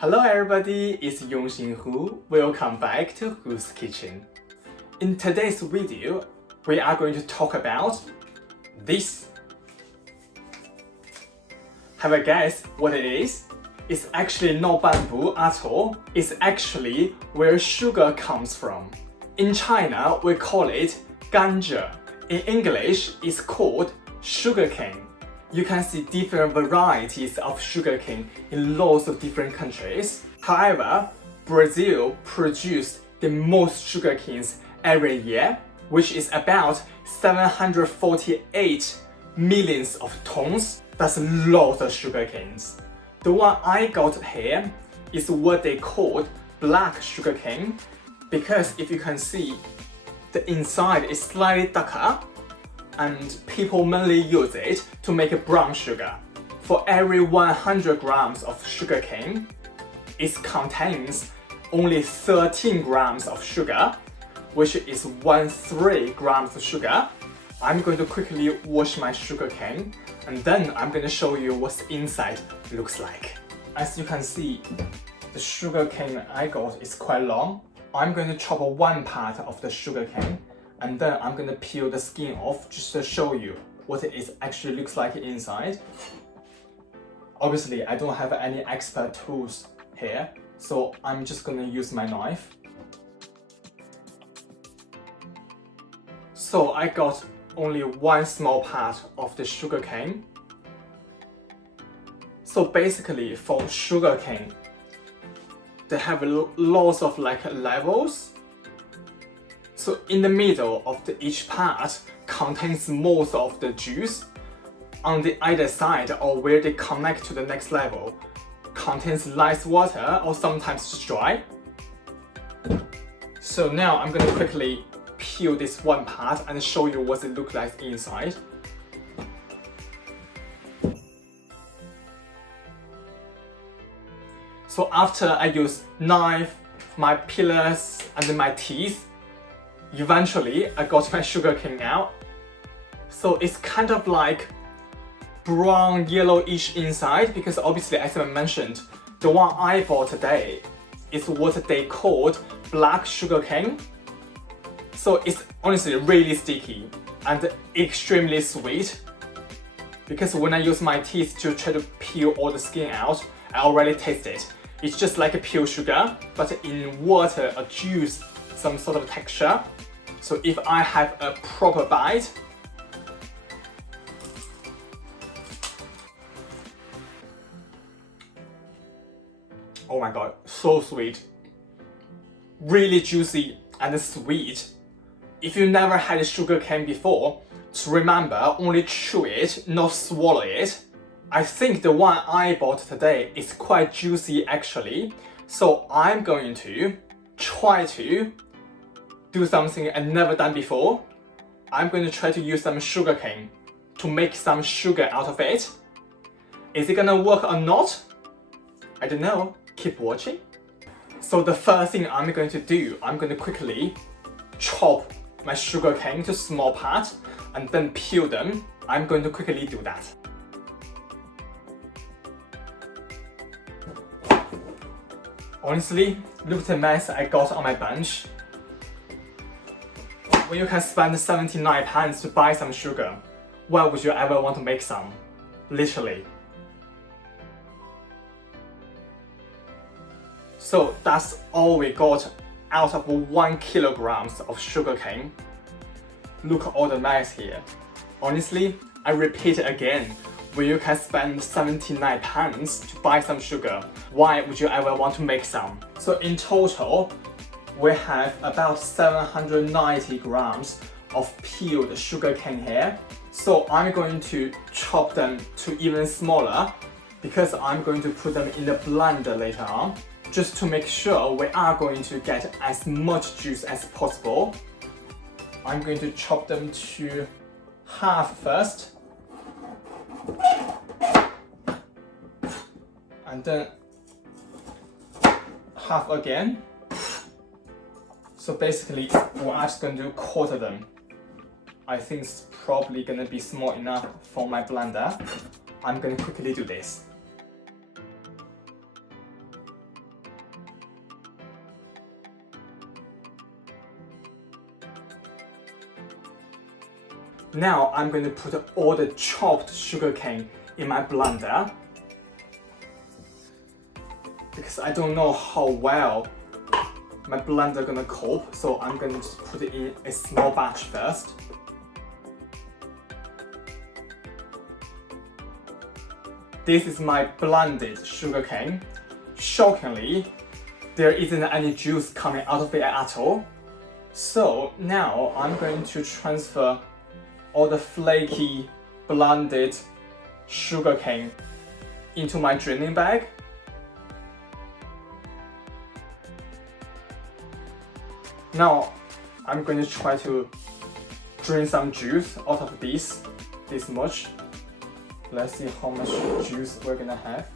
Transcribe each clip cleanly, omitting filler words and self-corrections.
Hello everybody, it's Yongxin Hu. Welcome back to Hu's Kitchen. In today's video, we are going to talk about this. Have a guess what it is? It's actually not bamboo at all. It's actually where sugar comes from. In China, we call it 甘蔗. In English, it's called sugarcane. You can see different varieties of sugarcane in lots of different countries. However, Brazil produced the most sugarcanes every year, which is about 748 millions of tons. That's lots of sugarcanes. The one I got here is what they called black sugarcane, because if you can see, the inside is slightly darker, and people mainly use it to make a brown sugar. For every 100 grams of sugarcane, it contains only 13 grams of sugar, which is 1/3 grams of sugar. I'm going to quickly wash my sugarcane, and then I'm going to show you what the inside looks like. As you can see, the sugarcane I got is quite long. I'm going to chop one part of the sugarcane, and then I'm going to peel the skin off just to show you what it actually looks like inside. Obviously, I don't have any expert tools here, so I'm just going to use my knife. So I got only one small part of the sugarcane. So basically, for sugarcane, they have lots of levels. So in the middle of each part contains most of the juice. On the either side, or where they connect to the next level, contains light water or sometimes just dry. So now I'm going to quickly peel this one part and show you what it looks like inside. So after I use knife, my peelers and my teeth, eventually I got my sugarcane out. So it's kind of like brown yellowish inside, because obviously, as I mentioned, the one I bought today is what they called black sugarcane. So it's honestly really sticky and extremely sweet, because when I use my teeth to try to peel all the skin out, I already taste it. It's just like a pure sugar, but in water or juice, some sort of texture. So if I have a proper bite, oh my god, so sweet. Really juicy and sweet. If you never had sugarcane before, to remember, only chew it, not swallow it. I think the one I bought today is quite juicy actually, so I'm going to try to do something I've never done before. I'm going to try to use some sugarcane to make some sugar out of it. Is it gonna work or not? I don't know. Keep watching. So the first thing I'm going to do, I'm going to quickly chop my sugarcane to small parts and then peel them. I'm going to quickly do that. Honestly, look at the mess I got on my bench. When you can spend 79 pounds to buy some sugar, why would you ever want to make some? Literally. So that's all we got out of 1 kilogram of sugarcane. Look at all the mess here. Honestly, I repeat it again. When you can spend 79 pounds to buy some sugar, why would you ever want to make some? So in total, we have about 790 grams of peeled sugarcane here. So I'm going to chop them to even smaller, because I'm going to put them in the blender later on, just to make sure we are going to get as much juice as possible. I'm going to chop them to half first, and then half again. So basically, we're just going to quarter them. I think it's probably going to be small enough for my blender. I'm going to quickly do this. Now I'm going to put all the chopped sugarcane in my blender because I don't know how well my blender gonna cope, so I'm gonna just put it in a small batch first. This is my blended sugarcane. Shockingly, there isn't any juice coming out of it at all. So now I'm going to transfer all the flaky blended sugarcane into my draining bag. Now I'm going to try to drain some juice out of this much. Let's see how much juice we're gonna have.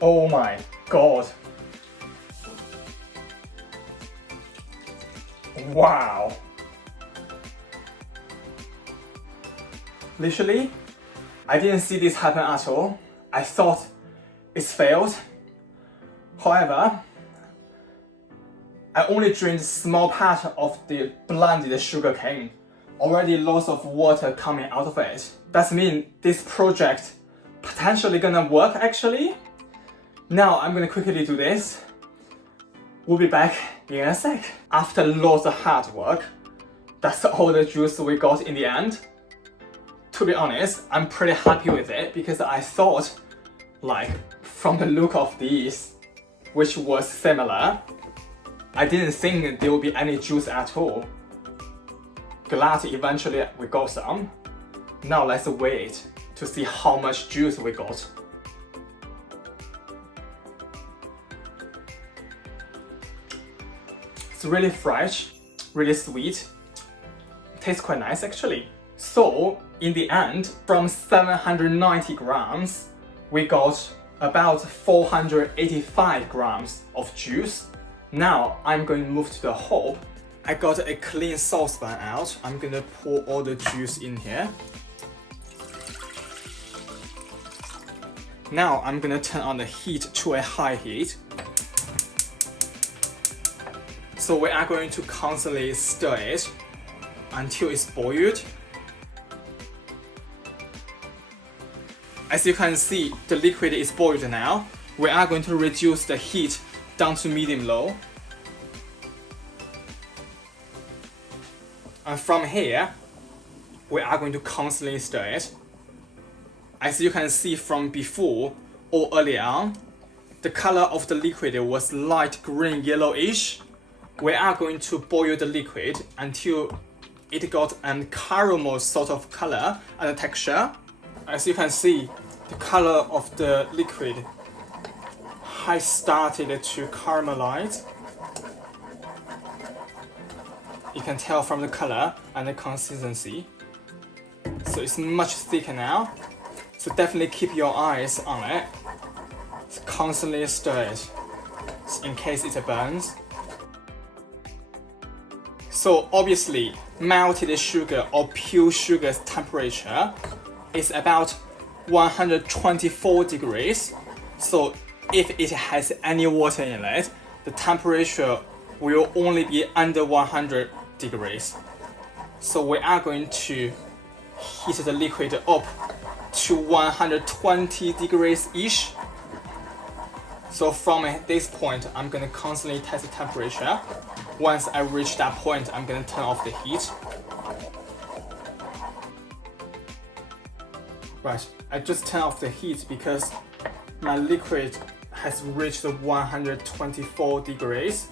Oh my god! Wow! Literally, I didn't see this happen at all. I thought it's failed. However, I only drained a small part of the blended sugarcane. Already lots of water coming out of it. That means this project potentially gonna work actually. Now I'm gonna quickly do this. We'll be back in a sec. After lots of hard work, that's all the juice we got in the end. To be honest, I'm pretty happy with it because I thought, like, from the look of these, which was similar, I didn't think there would be any juice at all. Glad eventually we got some. Now let's wait to see how much juice we got. It's really fresh, really sweet. Tastes quite nice actually. So in the end, from 790 grams, we got about 485 grams of juice. Now I'm going to move to the hob. I got a clean saucepan out. I'm going to pour all the juice in here. Now I'm going to turn on the heat to a high heat. So we are going to constantly stir it until it's boiled. As you can see, the liquid is boiled now. We are going to reduce the heat down to medium-low. And from here, we are going to constantly stir it. As you can see from before or earlier on, the color of the liquid was light green yellowish. We are going to boil the liquid until it got a caramel sort of color and texture. As you can see, the color of the liquid has started to caramelize. You can tell from the color and the consistency. So it's much thicker now. So definitely keep your eyes on it. So constantly stir it in case it burns. So obviously, melted sugar or pure sugar's temperature is about 124 degrees. So if it has any water in it, the temperature will only be under 100 degrees. So we are going to heat the liquid up to 120 degrees-ish. So from this point, I'm going to constantly test the temperature. Once I reach that point, I'm going to turn off the heat. Right, I just turned off the heat because my liquid has reached 124 degrees.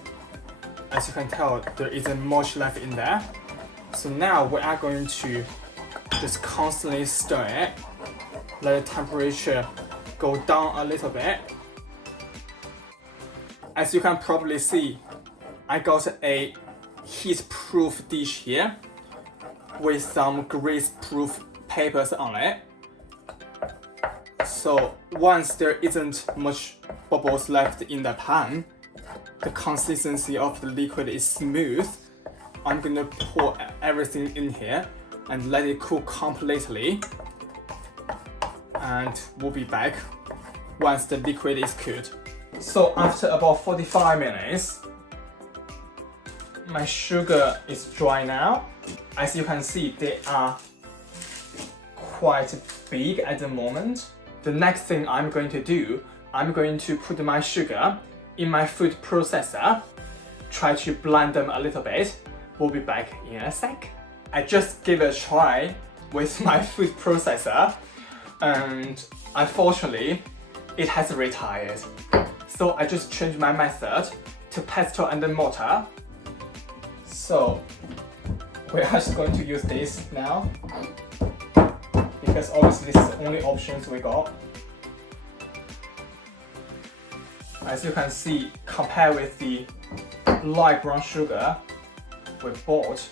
As you can tell, there isn't much left in there. So now we are going to just constantly stir it. Let the temperature go down a little bit. As you can probably see, I got a heat-proof dish here with some grease-proof papers on it. So once there isn't much bubbles left in the pan, the consistency of the liquid is smooth. I'm gonna pour everything in here and let it cool completely. And we'll be back once the liquid is cooled. So after about 45 minutes, my sugar is dry now. As you can see, they are quite big at the moment. The next thing I'm going to do, I'm going to put my sugar in my food processor, try to blend them a little bit. We'll be back in a sec. I just gave it a try with my food processor, and unfortunately, it has retired. So I just changed my method to pestle and then mortar. So we're just going to use this now, because obviously this is the only options we got. As you can see, compared with the light brown sugar we bought,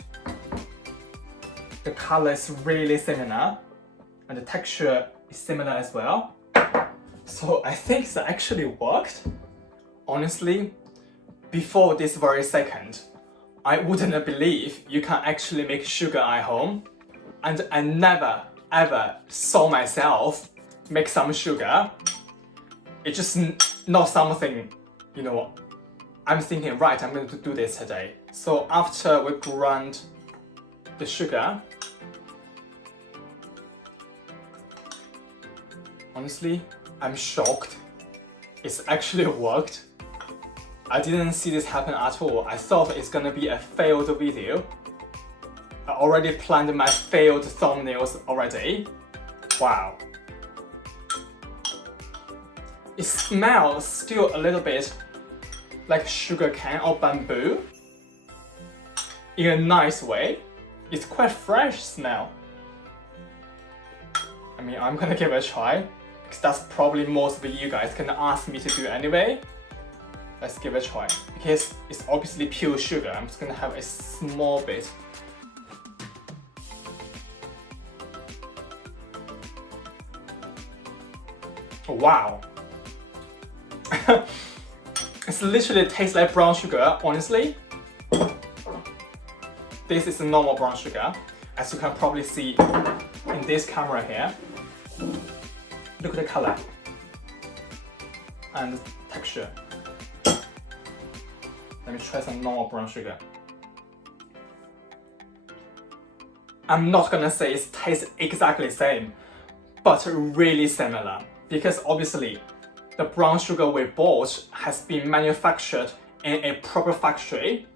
the color is really similar and the texture is similar as well. So I think that actually worked. Honestly, before this very second, I wouldn't believe you can actually make sugar at home, and I never ever saw myself make some sugar. It's just not something, you know, I'm thinking, right, I'm going to do this today. So after we grind the sugar, honestly, I'm shocked. It's actually worked. I didn't see this happen at all. I thought it's gonna be a failed video. I already planned my failed thumbnails already. Wow. It smells still a little bit like sugarcane or bamboo in a nice way. It's quite fresh smell. I mean, I'm gonna give it a try because that's probably most of you guys can ask me to do anyway. Let's give it a try. Because it's obviously pure sugar, I'm just gonna have a small bit. Wow. It literally tastes like brown sugar, honestly. This is a normal brown sugar, as you can probably see in this camera here. Look at the color and texture. Let me try some normal brown sugar. I'm not gonna say it tastes exactly the same, but really similar. Because obviously, the brown sugar we bought has been manufactured in a proper factory,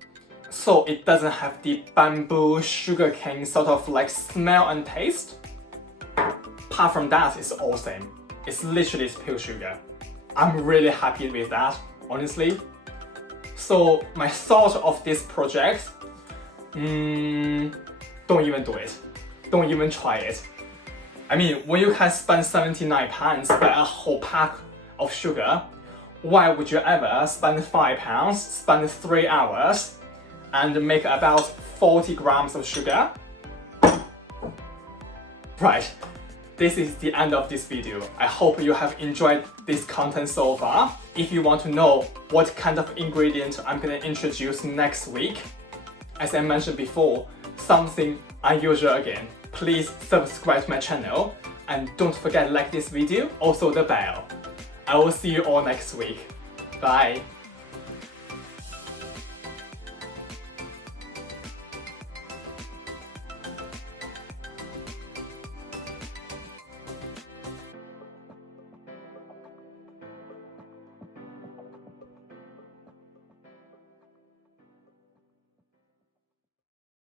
so it doesn't have the bamboo sugarcane sort of like smell and taste. Apart from that, it's all same. It's literally pure sugar. I'm really happy with that, honestly. So my thought of this project, don't even do it. Don't even try it. I mean, when you can spend 79 pounds buy a whole pack of sugar, why would you ever spend 5 pounds, spend 3 hours, and make about 40 grams of sugar? Right, this is the end of this video. I hope you have enjoyed this content so far. If you want to know what kind of ingredient I'm gonna introduce next week, as I mentioned before, something unusual again, please subscribe to my channel and don't forget to like this video, also the bell. I will see you all next week. Bye!